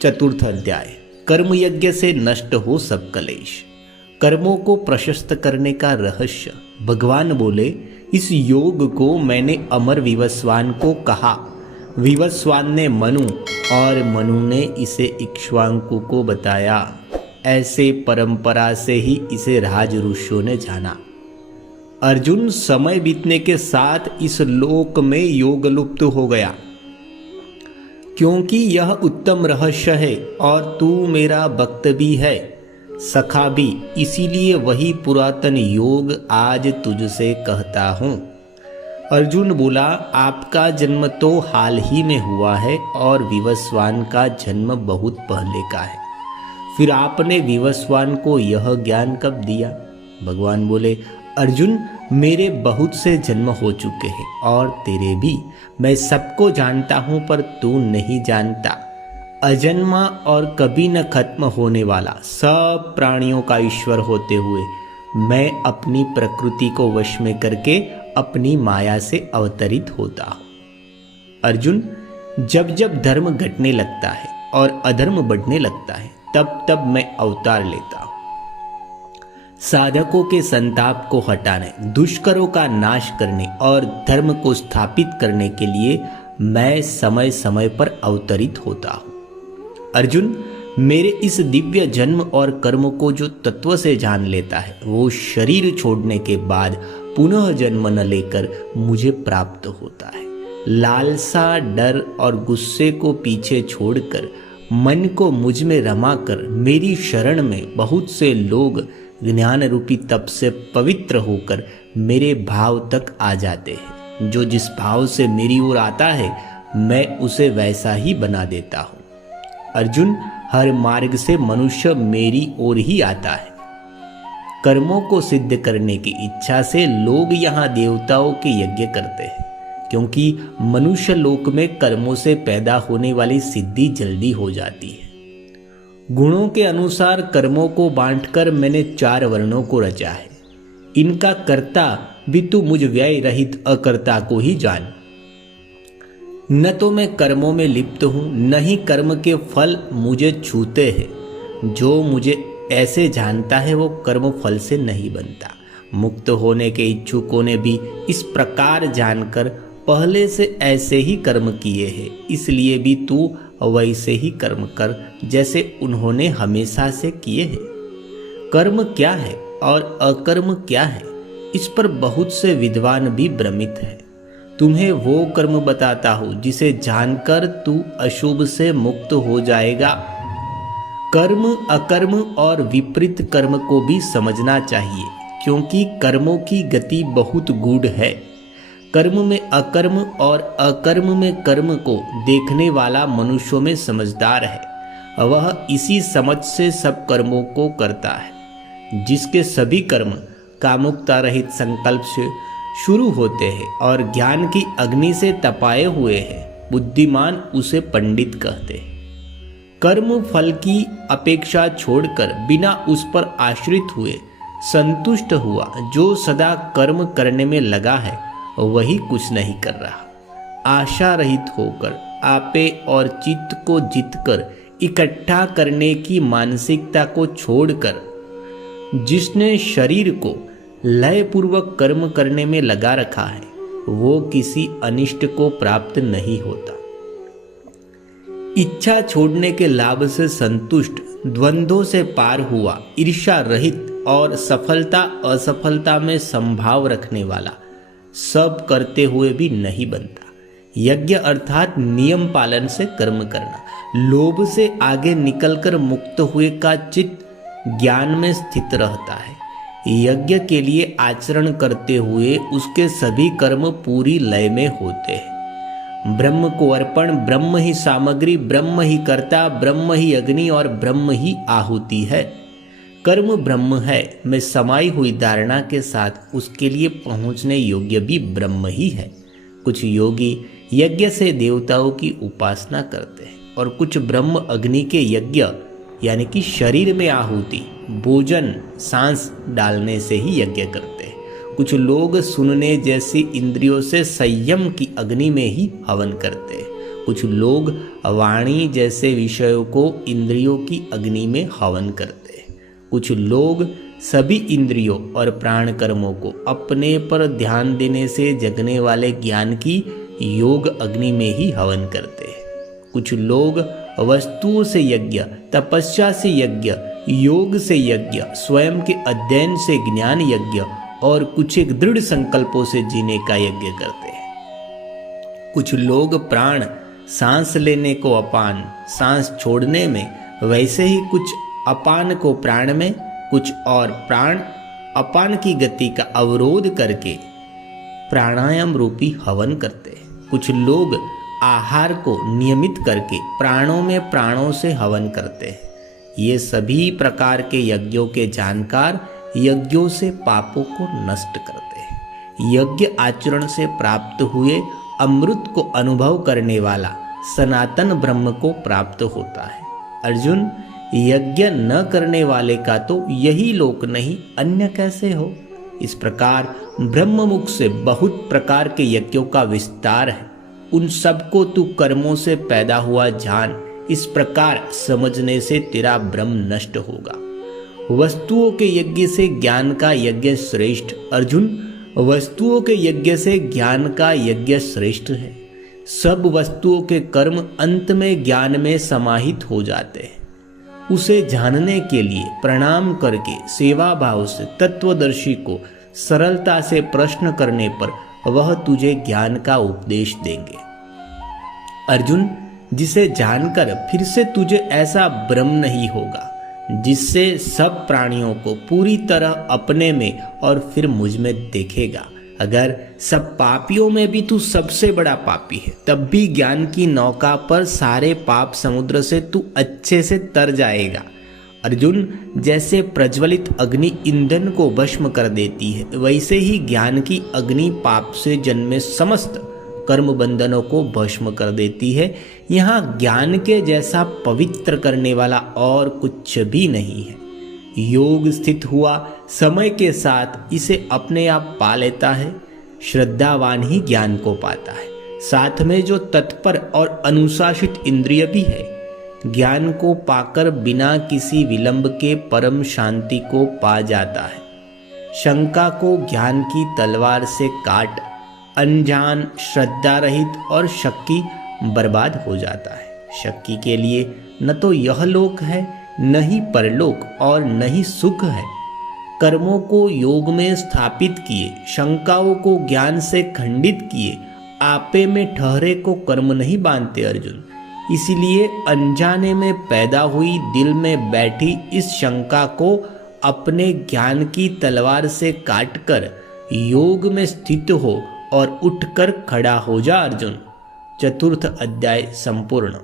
चतुर्थ अध्याय। कर्म यज्ञ से नष्ट हो सब कलेश। कर्मों को प्रशस्त करने का रहस्य। भगवान बोले, इस योग को मैंने अमर विवस्वान को कहा। विवस्वान ने मनु और मनु ने इसे इक्ष्वाकु को बताया। ऐसे परंपरा से ही इसे राज ऋषियों ने जाना। अर्जुन, समय बीतने के साथ इस लोक में योग लुप्त हो गया, क्योंकि यह उत्तम रहस्य है और तू मेरा भक्त भी है, सखा भी, इसीलिए वही पुरातन योग आज तुझसे कहता हूँ। अर्जुन बोला, आपका जन्म तो हाल ही में हुआ है और विवस्वान का जन्म बहुत पहले का है। फिर आपने विवस्वान को यह ज्ञान कब दिया? भगवान बोले, अर्जुन, मेरे बहुत से जन्म हो चुके हैं और तेरे भी। मैं सबको जानता हूं पर तू नहीं जानता। अजन्मा और कभी न खत्म होने वाला, सब प्राणियों का ईश्वर होते हुए मैं अपनी प्रकृति को वश में करके अपनी माया से अवतरित होता हूं। अर्जुन, जब जब धर्म घटने लगता है और अधर्म बढ़ने लगता है, तब तब मैं अवतार लेता हूं। साधकों के संताप को हटाने, दुष्करों का नाश करने और धर्म को स्थापित करने के लिए मैं समय समय पर अवतरित होता हूं। अर्जुन, मेरे इस दिव्य जन्म और कर्म को जो तत्व से जान लेता है, वो शरीर छोड़ने के बाद पुनः जन्म न लेकर मुझे प्राप्त होता है। लालसा, डर और गुस्से को पीछे छोड़कर मन को मुझ में रमाकर मेरी शरण में बहुत से लोग ज्ञान रूपी तप से पवित्र होकर मेरे भाव तक आ जाते हैं। जो जिस भाव से मेरी ओर आता है, मैं उसे वैसा ही बना देता हूं। अर्जुन, हर मार्ग से मनुष्य मेरी ओर ही आता है। कर्मों को सिद्ध करने की इच्छा से लोग यहाँ देवताओं के यज्ञ करते हैं, क्योंकि मनुष्य लोक में कर्मों से पैदा होने वाली सिद्धि जल्दी हो जाती है। गुणों के अनुसार कर्मों को बांटकर मैंने 4 वर्णों को रचा है। इनका कर्ता भी तू मुझ व्यय रहित अकर्ता को ही जान। न तो मैं कर्मों में लिप्त हूं, न ही कर्म के फल मुझे छूते हैं। जो मुझे ऐसे जानता है वो कर्म फल से नहीं बनता। मुक्त होने के इच्छुकों ने भी इस प्रकार जानकर पहले से ऐसे ही कर्म किए हैं, इसलिए भी तू वैसे ही कर्म कर जैसे उन्होंने हमेशा से किए हैं। कर्म क्या है और अकर्म क्या है, इस पर बहुत से विद्वान भी भ्रमित है। तुम्हें वो कर्म बताता हूं जिसे जानकर तू अशुभ से मुक्त हो जाएगा। कर्म, अकर्म और विपरीत कर्म को भी समझना चाहिए, क्योंकि कर्मों की गति बहुत गूढ़ है। कर्म में अकर्म और अकर्म में कर्म को देखने वाला मनुष्यों में समझदार है। वह इसी समझ से सब कर्मों को करता है। जिसके सभी कर्म कामुकता रहित संकल्प से शुरू होते हैं और ज्ञान की अग्नि से तपाए हुए हैं, बुद्धिमान उसे पंडित कहते हैं। कर्म फल की अपेक्षा छोड़कर बिना उस पर आश्रित हुए संतुष्ट हुआ जो सदा कर्म करने में लगा है, वही कुछ नहीं कर रहा। आशा रहित होकर आपे और चित्त को जीतकर इकट्ठा करने की मानसिकता को छोड़कर जिसने शरीर को लय पूर्वक कर्म करने में लगा रखा है, वो किसी अनिष्ट को प्राप्त नहीं होता। इच्छा छोड़ने के लाभ से संतुष्ट, द्वंद्वों से पार हुआ, ईर्ष्या रहित और सफलता असफलता में संभाव रखने वाला सब करते हुए भी नहीं बनता। यज्ञ अर्थात नियम पालन से कर्म करना। लोभ से आगे निकलकर मुक्त हुए का चित्त ज्ञान में स्थित रहता है। यज्ञ के लिए आचरण करते हुए उसके सभी कर्म पूरी लय में होते हैं। ब्रह्म को अर्पण, ब्रह्म ही सामग्री, ब्रह्म ही कर्ता, ब्रह्म ही अग्नि और ब्रह्म ही आहुति है। कर्म ब्रह्म है में समाई हुई धारणा के साथ उसके लिए पहुंचने योग्य भी ब्रह्म ही है। कुछ योगी यज्ञ से देवताओं की उपासना करते हैं और कुछ ब्रह्म अग्नि के यज्ञ यानी कि शरीर में आहुति, भोजन, सांस डालने से ही यज्ञ करते हैं। कुछ लोग सुनने जैसी इंद्रियों से संयम की अग्नि में ही हवन करते हैं। कुछ लोग वाणी जैसे विषयों को इंद्रियों की अग्नि में हवन करते हैं। कुछ लोग सभी इंद्रियों और प्राण कर्मों को अपने पर ध्यान देने से जगने वाले ज्ञान की योग अग्नि में ही हवन करते हैं। कुछ लोग वस्तुओं से यज्ञ, तपस्या से यज्ञ, योग से यज्ञ, स्वयं के अध्ययन से ज्ञान यज्ञ और कुछ एक दृढ़ संकल्पों से जीने का यज्ञ करते हैं। कुछ लोग प्राण सांस लेने को अपान, सांस छोड़ने में, वैसे ही कुछ अपान को प्राण में, कुछ और प्राण अपान की गति का अवरोध करके प्राणायाम रूपी हवन करते हैं। कुछ लोग आहार को नियमित करके प्राणों में प्राणों से हवन करते हैं। ये सभी प्रकार के यज्ञों के जानकार यज्ञों से पापों को नष्ट करते हैं। यज्ञ आचरण से प्राप्त हुए अमृत को अनुभव करने वाला सनातन ब्रह्म को प्राप्त होता है। अर्जुन, यज्ञ न करने वाले का तो यही लोक नहीं, अन्य कैसे हो? इस प्रकार ब्रह्ममुख से बहुत प्रकार के यज्ञों का विस्तार है। उन सबको तू कर्मों से पैदा हुआ जान। इस प्रकार समझने से तेरा भ्रम नष्ट होगा। वस्तुओं के यज्ञ से ज्ञान का यज्ञ श्रेष्ठ। अर्जुन, वस्तुओं के यज्ञ से ज्ञान का यज्ञ श्रेष्ठ है। सब वस्तुओं के कर्म अंत में ज्ञान में समाहित हो जाते हैं। उसे जानने के लिए प्रणाम करके सेवा भाव से तत्वदर्शी को सरलता से प्रश्न करने पर वह तुझे ज्ञान का उपदेश देंगे। अर्जुन, जिसे जानकर फिर से तुझे ऐसा भ्रम नहीं होगा जिससे सब प्राणियों को पूरी तरह अपने में और फिर मुझ में देखेगा। अगर सब पापियों में भी तू सबसे बड़ा पापी है, तब भी ज्ञान की नौका पर सारे पाप समुद्र से तू अच्छे से तर जाएगा। अर्जुन, जैसे प्रज्वलित अग्नि ईंधन को भस्म कर देती है, वैसे ही ज्ञान की अग्नि पाप से जन्मे समस्त कर्म बंधनों को भस्म कर देती है। यहाँ ज्ञान के जैसा पवित्र करने वाला और कुछ भी नहीं है। योग स्थित हुआ समय के साथ इसे अपने आप पा लेता है। श्रद्धावान ही ज्ञान को पाता है। साथ में जो तत्पर और अनुशासित इंद्रिय भी है, ज्ञान को पाकर बिना किसी विलंब के परम शांति को पा जाता है। शंका को ज्ञान की तलवार से काट अनजान, श्रद्धा रहित और शक्की बर्बाद हो जाता है। शक्की के लिए न तो यह लोक है, न ही परलोक और न ही सुख है। कर्मों को योग में स्थापित किए, शंकाओं को ज्ञान से खंडित किए, आपे में ठहरे को कर्म नहीं बांधते अर्जुन। इसीलिए अनजाने में पैदा हुई दिल में बैठी इस शंका को अपने ज्ञान की तलवार से काटकर योग में स्थित हो और उठकर खड़ा हो जा अर्जुन। चतुर्थ अध्याय संपूर्ण।